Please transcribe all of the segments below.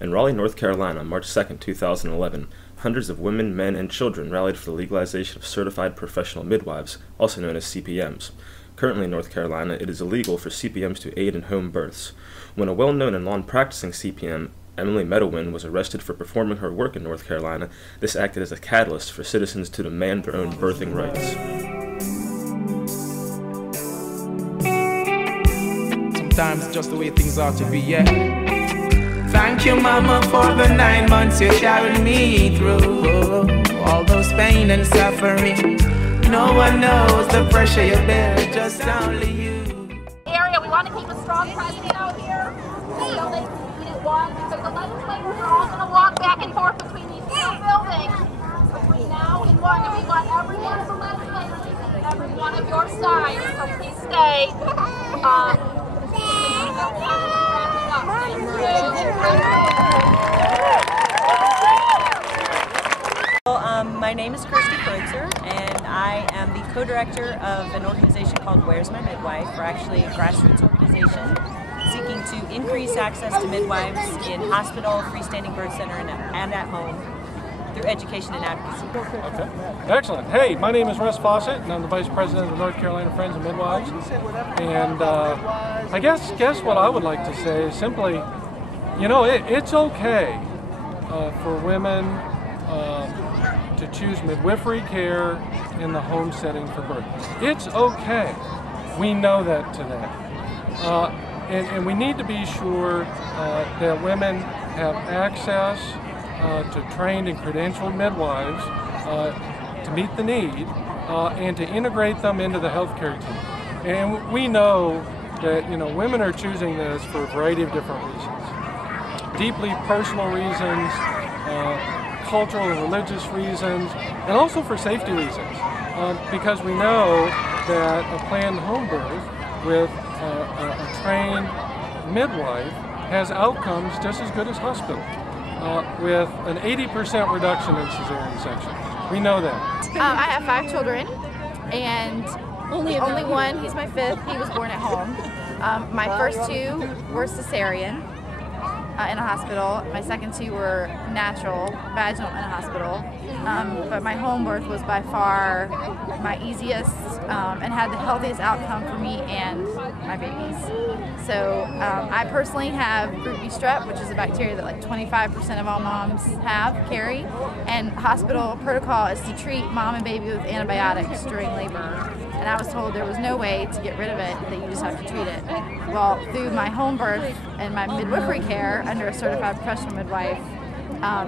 In Raleigh, North Carolina, on March 2, 2011, hundreds of women, men, and children rallied for the legalization of Certified Professional Midwives, also known as CPMs. Currently in North Carolina, it is illegal for CPMs to aid in home births. When a well-known and long-practicing CPM, Emily Medwin, was arrested for performing her work in North Carolina, this acted as a catalyst for citizens to demand their own birthing rights. Sometimes just the way things ought to be, yeah. Thank you, Mama, for the 9 months you carried me through. All those pain and suffering. No one knows the pressure you bear, just only you. Area, we want to keep a strong presence out here. So they walk, because the legislators are all going to walk back and forth between these two buildings between now and 1, and we want every one of the legislators on every one of your sides, so please stay. My name is Kirsty Kreutzer, and I am the co-director of an organization called Where's My Midwife. We're actually a grassroots organization seeking to increase access to midwives in hospital, freestanding birth center, and at home through education and advocacy. Okay, excellent. Hey, my name is Russ Fawcett, and I'm the Vice President of North Carolina Friends of Midwives. And I guess what I would like to say is simply, you know, it's okay for women to choose midwifery care in the home setting for birth. It's okay. We know that today. And we need to be sure that women have access to trained and credentialed midwives to meet the need and to integrate them into the healthcare team. And we know that, you know, women are choosing this for a variety of different reasons. Deeply personal reasons, cultural and religious reasons, and also for safety reasons. Because we know that a planned home birth with a trained midwife has outcomes just as good as hospital, with an 80% reduction in cesarean section. We know that. I have 5 children, and only one, he's my 5th, he was born at home. My first 2 were cesarean in a hospital. My second 2 were natural, vaginal in a hospital. But my home birth was by far my easiest and had the healthiest outcome for me and my babies. So I personally have group B strep, which is a bacteria that like 25% of all moms carry, and hospital protocol is to treat mom and baby with antibiotics during labor. And I was told there was no way to get rid of it, that you just have to treat it. Well, through my home birth and my midwifery care under a certified professional midwife, I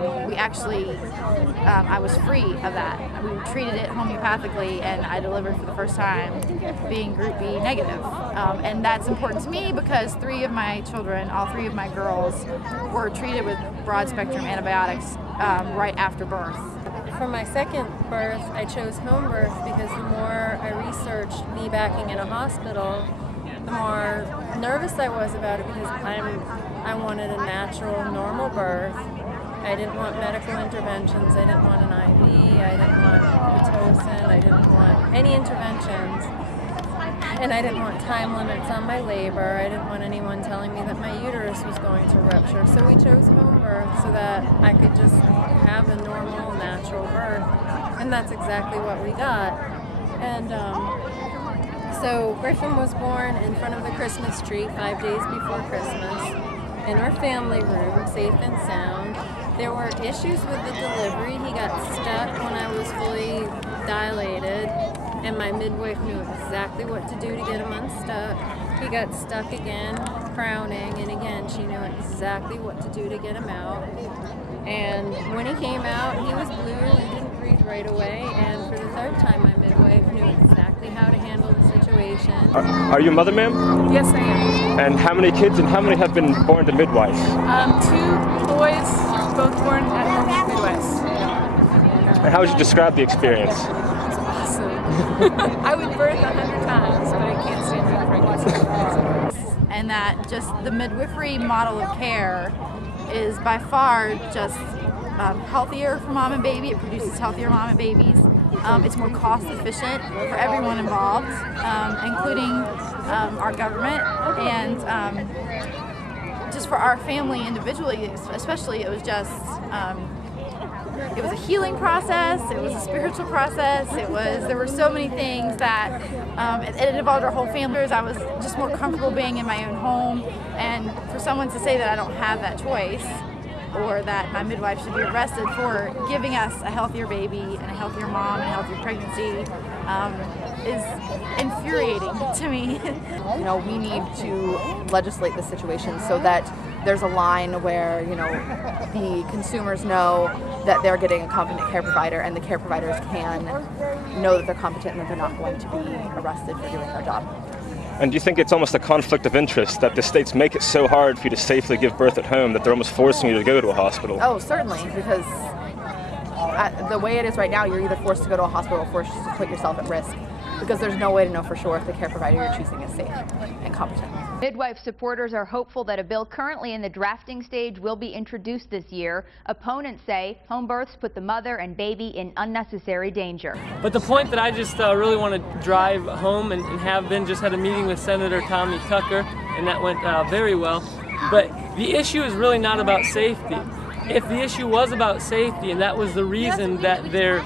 was free of that. We treated it homeopathically, and I delivered for the first time being group B negative. And that's important to me because 3 of my children, all 3 of my girls, were treated with broad spectrum antibiotics right after birth. For my second birth, I chose home birth because the more I researched VBACing in a hospital, the more nervous I was about it because I wanted a natural, normal birth. I didn't want medical interventions, I didn't want an IV, I didn't want Pitocin, I didn't want any interventions, and I didn't want time limits on my labor. I didn't want anyone telling me that my uterus was going to rupture. So we chose home birth so that I could just have a normal, natural birth, and that's exactly what we got. And so Griffin was born in front of the Christmas tree 5 days before Christmas in our family room, safe and sound. There were issues with the delivery. He got stuck when I was fully dilated, and my midwife knew exactly what to do to get him unstuck. He got stuck again, crowning, and again, she knew exactly what to do to get him out. And when he came out, he was blue and didn't breathe right away, and for the 3rd time, my midwife knew exactly how to handle the situation. Are you a mother, ma'am? Yes, I am. And how many kids and how many have been born to midwives? 2 boys, both born at home midwives. And how would you describe the experience? It's awesome. I would birth 100 times, but I can't stand that pregnancy. And that just the midwifery model of care is by far just healthier for mom and baby. It produces healthier mom and babies. It's more cost efficient for everyone involved, including our government, and just just for our family individually, especially, it was just, it was a healing process, it was a spiritual process, there were so many things that, it involved our whole family. I was just more comfortable being in my own home, and for someone to say that I don't have that choice, or that my midwife should be arrested for giving us a healthier baby and a healthier mom and a healthier pregnancy is infuriating to me. You know, we need to legislate this situation so that there's a line where, you know, the consumers know that they're getting a competent care provider, and the care providers can know that they're competent and that they're not going to be arrested for doing their job. And do you think it's almost a conflict of interest that the states make it so hard for you to safely give birth at home that they're almost forcing you to go to a hospital? Oh, certainly, because the way it is right now, you're either forced to go to a hospital or forced to put yourself at risk, because there's no way to know for sure if the care provider you're choosing is safe and competent. Midwife supporters are hopeful that a bill currently in the drafting stage will be introduced this year. Opponents say home births put the mother and baby in unnecessary danger. But the point that I just really want to drive home and have been, just had a meeting with Senator Tommy Tucker, and that went very well. But the issue is really not about safety. If the issue was about safety, and that was the reason that they're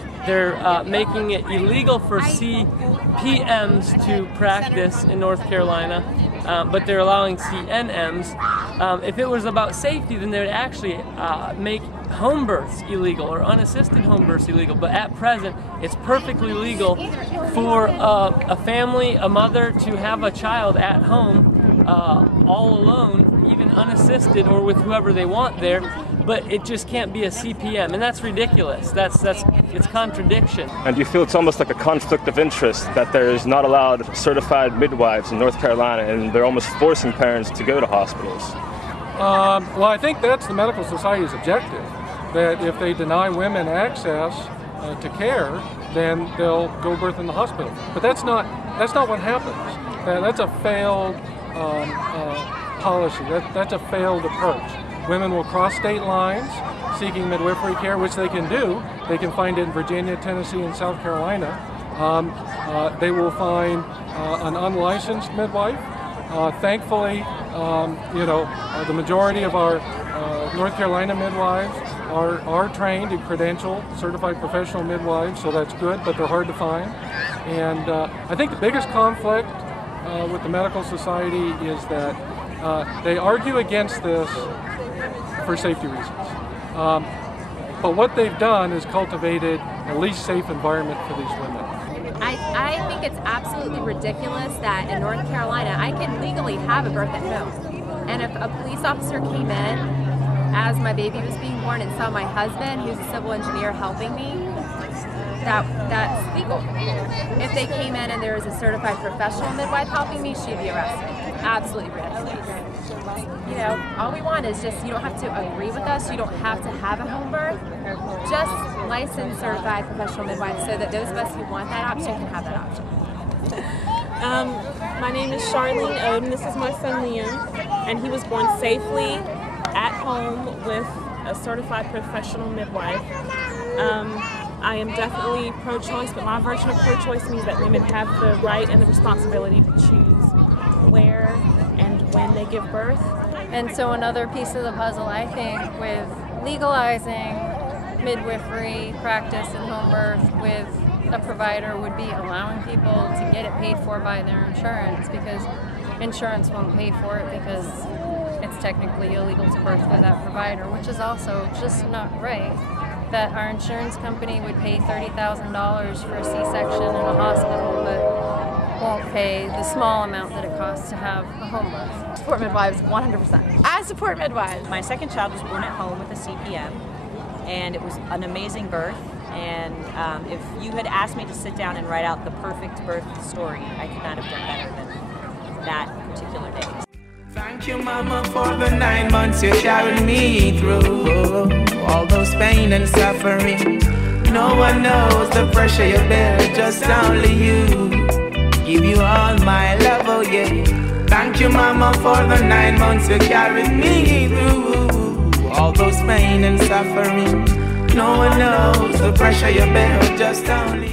making it illegal for CPMs to practice in North Carolina, but they're allowing CNMs. If it was about safety, then they would actually make home births illegal or unassisted home births illegal. But at present, it's perfectly legal for a family, a mother, to have a child at home all alone, even unassisted or with whoever they want there. But it just can't be a CPM, and that's ridiculous. It's contradiction. And do you feel it's almost like a conflict of interest that there is not allowed certified midwives in North Carolina, and they're almost forcing parents to go to hospitals? Well, I think that's the medical society's objective, that if they deny women access to care, then they'll go birth in the hospital. But that's not what happens. That's a failed policy. That's a failed approach. Women will cross state lines seeking midwifery care, which they can do. They can find it in Virginia, Tennessee, and South Carolina. They will find an unlicensed midwife. Thankfully, you know, the majority of our North Carolina midwives are trained and credentialed, certified professional midwives, so that's good, but they're hard to find. And I think the biggest conflict with the medical society is that they argue against this for safety reasons. But what they've done is cultivated a least safe environment for these women. I think it's absolutely ridiculous that in North Carolina I can legally have a birth at home. And if a police officer came in as my baby was being born and saw my husband, who's a civil engineer, helping me, that's legal. If they came in and there was a certified professional midwife helping me, she'd be arrested. Absolutely ridiculous. You know, all we want is just, you don't have to agree with us, you don't have to have a home birth, just licensed certified professional midwives so that those of us who want that option can have that option. My name is Charlene Oden. This is my son Liam, and he was born safely at home with a certified professional midwife. I am definitely pro-choice, but my version of pro-choice means that women have the right and the responsibility to choose where and when they give birth. And so another piece of the puzzle, I think, with legalizing midwifery practice and home birth with a provider would be allowing people to get it paid for by their insurance, because insurance won't pay for it because it's technically illegal to birth with that provider, which is also just not right. That our insurance company would pay $30,000 for a C-section in a hospital, but won't pay the small amount that it costs to have a home birth. Support midwives 100%. I support midwives. My second child was born at home with a CPM, and it was an amazing birth. And if you had asked me to sit down and write out the perfect birth story, I could not have done better than that particular day. Thank you, Mama, for the 9 months you carried me through. All those pain and suffering. No one knows the pressure you bear, just only you. Give you all my love, oh yeah. Thank you, Mama, for the 9 months you carried me through. All those pain and suffering. No one knows the pressure you bear, just only